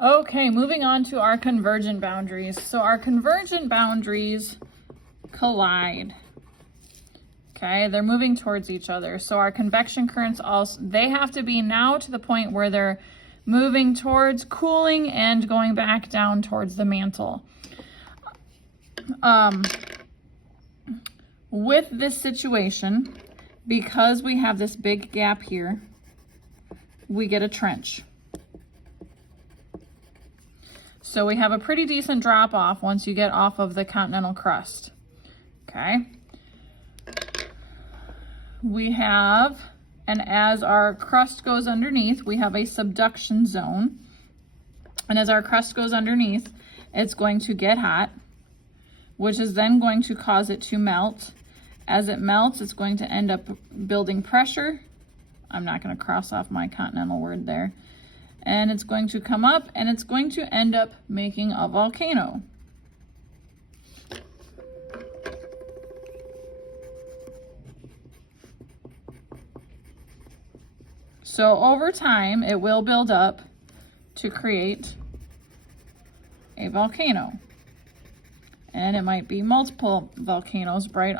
Okay, moving on to our convergent boundaries. So our convergent boundaries collide. Okay, they're moving towards each other. So our convection currents also, they have to be now to the point where they're moving towards cooling and going back down towards the mantle. With this situation, because we have this big gap here, we get a trench. So we have a pretty decent drop off once you get off of the continental crust. Okay. We have, and as our crust goes underneath, we have a subduction zone. And as our crust goes underneath, it's going to get hot, which is then going to cause it to melt. As it melts, it's going to end up building pressure. I'm not going to cross off my continental word there. And it's going to come up and it's going to end up making a volcano. So over time, it will build up to create a volcano. And it might be multiple volcanoes right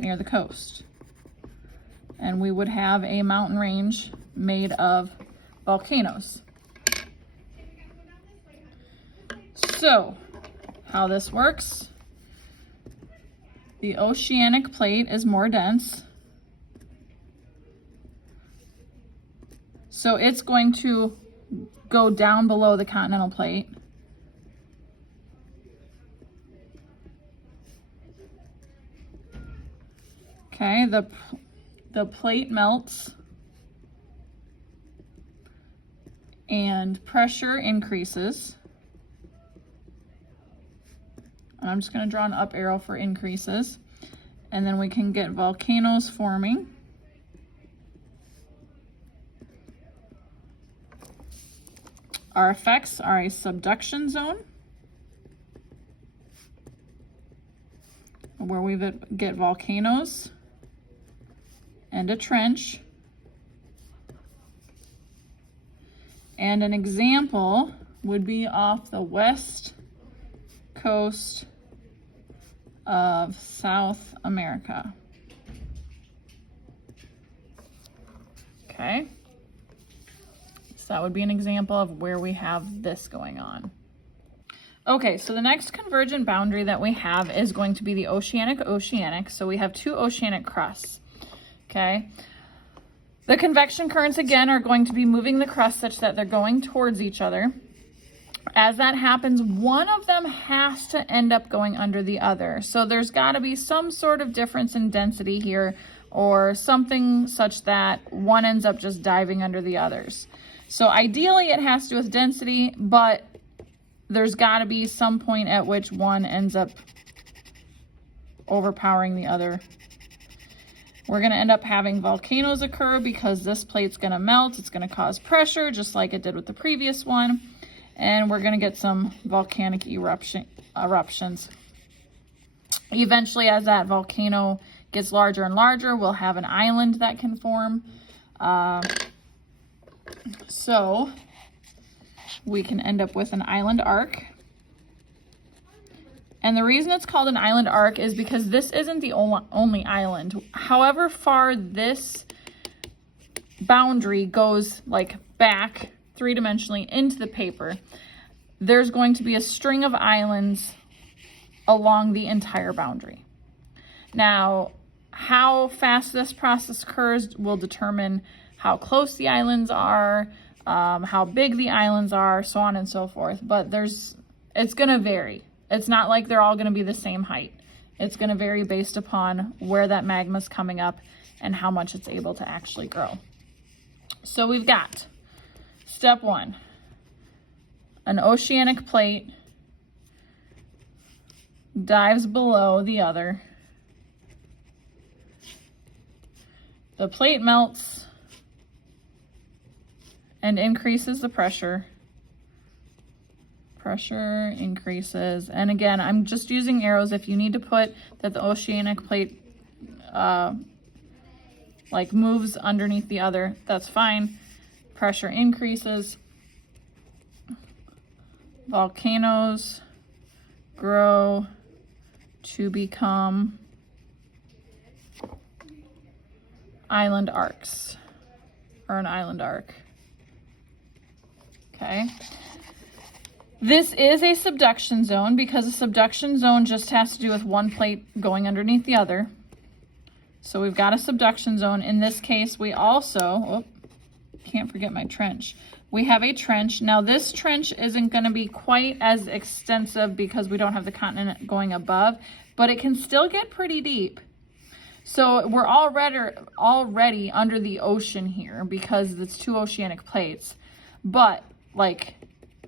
near the coast. And we would have a mountain range made of volcanoes. So, how this works, the oceanic plate is more dense. So it's going to go down below the continental plate. Okay, the plate melts and pressure increases. And I'm just going to draw an up arrow for increases. And then we can get volcanoes forming. Our effects are a subduction zone, where we get volcanoes and a trench. And an example would be off the west coast of South America. Okay. So that would be an example of where we have this going on. Okay, so the next convergent boundary that we have is going to be the oceanic. So we have two oceanic crusts. Okay. The convection currents, again, are going to be moving the crust such that they're going towards each other. As that happens, one of them has to end up going under the other. So there's got to be some sort of difference in density here, or something such that one ends up just diving under the others. So ideally it has to do with density, but there's got to be some point at which one ends up overpowering the other. We're going to end up having volcanoes occur because this plate's going to melt. It's going to cause pressure just like it did with the previous one. And we're going to get some volcanic eruptions. Eventually, as that volcano gets larger and larger, we'll have an island that can form. So we can end up with an island arc. And the reason it's called an island arc is because this isn't the only island. However far this boundary goes like back three-dimensionally into the paper, there's going to be a string of islands along the entire boundary. Now, how fast this process occurs will determine how close the islands are, how big the islands are, so on and so forth. But it's going to vary. It's not like they're all going to be the same height. It's going to vary based upon where that magma is coming up and how much it's able to actually grow. So we've got step one, an oceanic plate dives below the other. The plate melts and increases the pressure. Pressure increases. And again, I'm just using arrows. If you need to put that the oceanic plate like moves underneath the other, that's fine. pressure increases, volcanoes grow to become island arcs, or an island arc. Okay. This is a subduction zone because a subduction zone just has to do with one plate going underneath the other. So we've got a subduction zone. In this case, we also, can't forget my trench. We have a trench. Now this trench isn't going to be quite as extensive because we don't have the continent going above, but it can still get pretty deep. So we're already under the ocean here because it's two oceanic plates. But like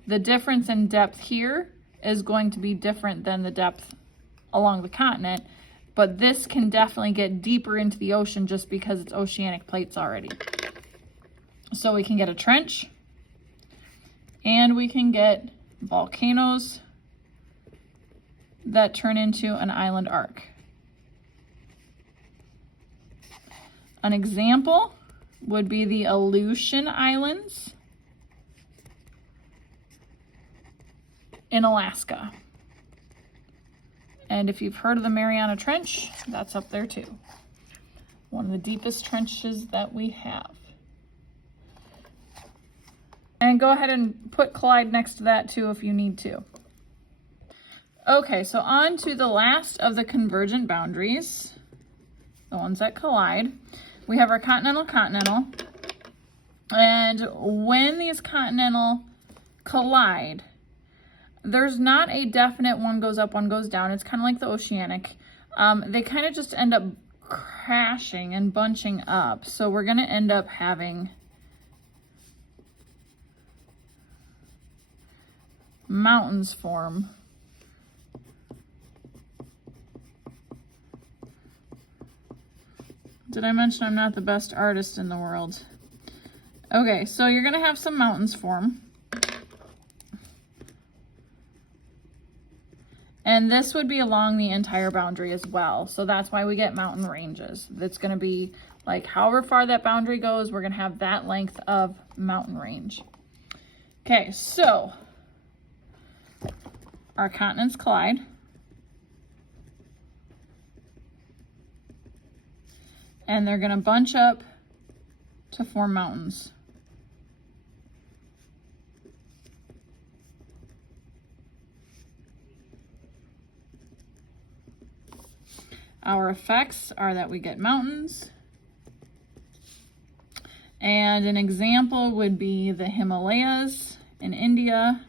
the difference in depth here is going to be different than the depth along the continent. But this can definitely get deeper into the ocean just because it's oceanic plates already. So we can get a trench and we can get volcanoes that turn into an island arc. An example would be the Aleutian Islands in Alaska. And if you've heard of the Mariana Trench, that's up there too. One of the deepest trenches that we have. And go ahead and put collide next to that too if you need to. Okay, so on to the last of the convergent boundaries, the ones that collide. We have our continental. And when these continental collide, there's not a definite one goes up, one goes down. It's kind of like the oceanic. They kind of just end up crashing and bunching up. So we're going to end up having mountains form. Did I mention I'm not the best artist in the world? Okay, so you're going to have some mountains form. And this would be along the entire boundary as well. So that's why we get mountain ranges. It's going to be like however far that boundary goes, we're going to have that length of mountain range. Okay, so our continents collide. And they're going to bunch up to form mountains. Our effects are that we get mountains. And an example would be the Himalayas in India.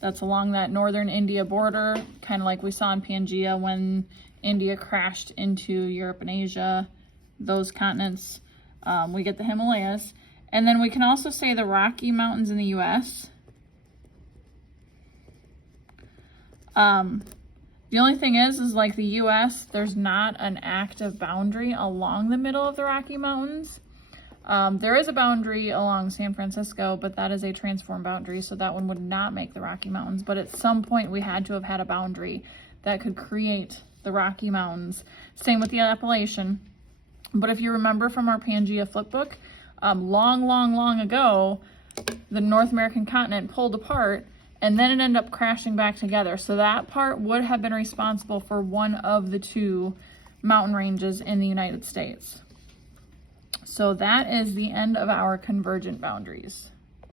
That's along that northern India border, kind of like we saw in Pangea when India crashed into Europe and Asia, those continents. We get the Himalayas. And then we can also say the Rocky Mountains in the US. The only thing is like the US, there's not an active boundary along the middle of the Rocky Mountains. There is a boundary along San Francisco, but that is a transform boundary, so that one would not make the Rocky Mountains. But at some point, we had to have had a boundary that could create the Rocky Mountains. Same with the Appalachian. But if you remember from our Pangea flipbook, long ago, the North American continent pulled apart, and then it ended up crashing back together. So that part would have been responsible for one of the two mountain ranges in the United States. So that is the end of our convergent boundaries.